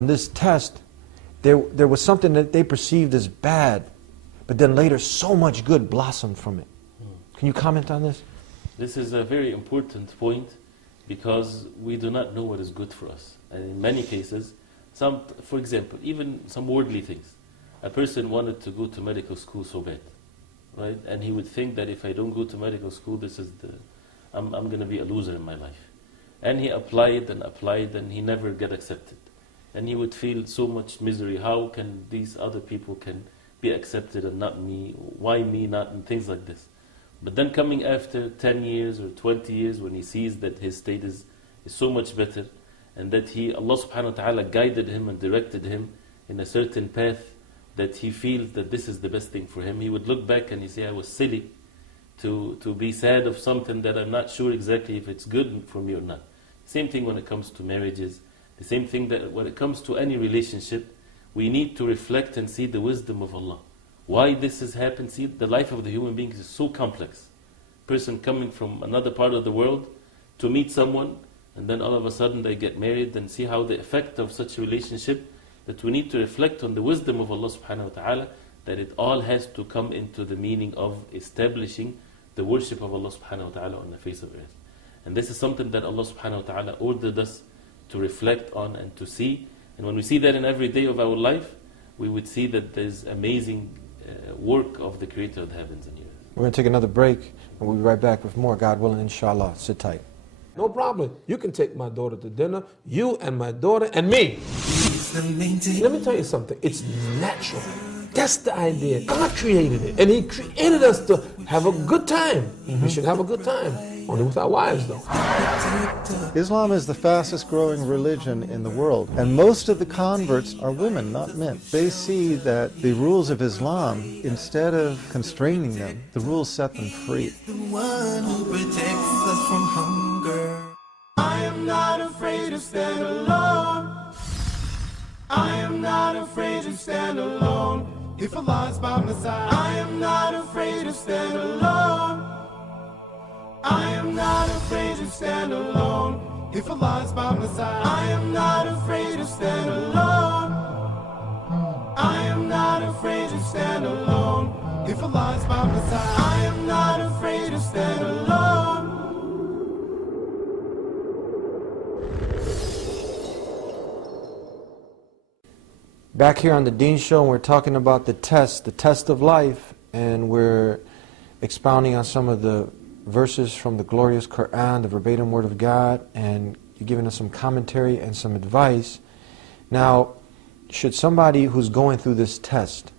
This test, there was something that they perceived as bad, but then later so much good blossomed from it. Can you comment on this? This is a very important point because we do not know what is good for us. And in many cases, for example, even some worldly things. A person wanted to go to medical school so bad, right? And he would think that if I don't go to medical school, I'm going to be a loser in my life. And he applied and he never got accepted. And he would feel so much misery. How can these other people can be accepted and not me? Why me not? And things like this. But then coming after 10 years or 20 years, when he sees that his state is so much better, and that Allah subhanahu wa ta'ala guided him and directed him in a certain path, that he feels that this is the best thing for him, he would look back and he say, I was silly to be sad of something that I'm not sure exactly if it's good for me or not. Same thing when it comes to marriages. The same thing that when it comes to any relationship, we need to reflect and see the wisdom of Allah. Why this has happened? See, the life of the human being is so complex. Person coming from another part of the world to meet someone, and then all of a sudden they get married, and see how the effect of such a relationship, that we need to reflect on the wisdom of Allah subhanahu wa ta'ala, that it all has to come into the meaning of establishing the worship of Allah subhanahu wa ta'ala on the face of earth. And this is something that Allah subhanahu wa ta'ala ordered us to reflect on and to see. And when we see that in every day of our life, we would see that there's amazing work of the Creator of the heavens and earth. We're going to take another break, and we'll be right back with more, God willing, inshallah. Sit tight. No problem. You can take my daughter to dinner, you and my daughter and me. Let me tell you something. It's natural. That's the idea. God created it. And He created us to have a good time. We should have a good time. Only with our wives, though. Islam is the fastest growing religion in the world, and most of the converts are women, not men. They see that the rules of Islam, instead of constraining them, the rules set them free. The one who protects us from hunger. I am not afraid to stand alone. I am not afraid to stand alone. If Allah is by my side, I am not afraid to stand alone. I am not afraid to stand alone. If Allah is by my side, I am not afraid to stand alone. I am not afraid to stand alone. If Allah is by my side, I am not afraid to stand alone. Back here on the Dean Show, and we're talking about the test of life, and we're expounding on some of the verses from the glorious Quran, the verbatim word of God, and you're giving us some commentary and some advice. Now, should somebody who's going through this test,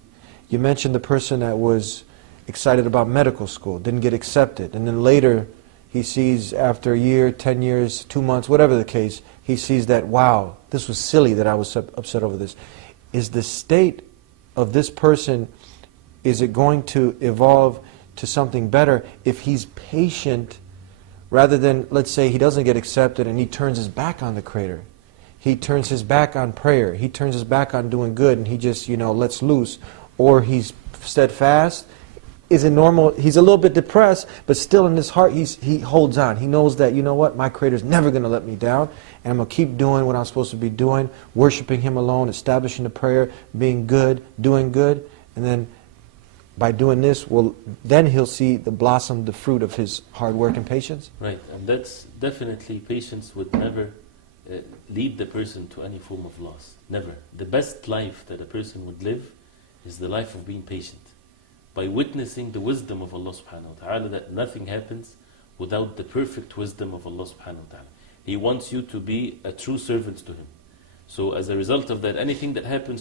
you mentioned the person that was excited about medical school, didn't get accepted, and then later he sees after a year, 10 years, 2 months, whatever the case, he sees that, wow, this was silly that I was upset over this. Is the state of this person, is it going to evolve to something better if he's patient, rather than, let's say, he doesn't get accepted and he turns his back on the Creator. He turns his back on prayer. He turns his back on doing good, and he just, lets loose. Or he's steadfast. Is it normal? He's a little bit depressed, but still in his heart he holds on. He knows that, you know what, my Creator's never going to let me down, and I'm going to keep doing what I'm supposed to be doing, worshiping Him alone, establishing the prayer, being good, doing good, and then by doing this, then he'll see the fruit of his hard work and patience. Right, and that's definitely, patience would never lead the person to any form of loss. Never. The best life that a person would live is the life of being patient. By witnessing the wisdom of Allah subhanahu wa ta'ala, that nothing happens without the perfect wisdom of Allah subhanahu wa ta'ala. He wants you to be a true servant to Him. So as a result of that, anything that happens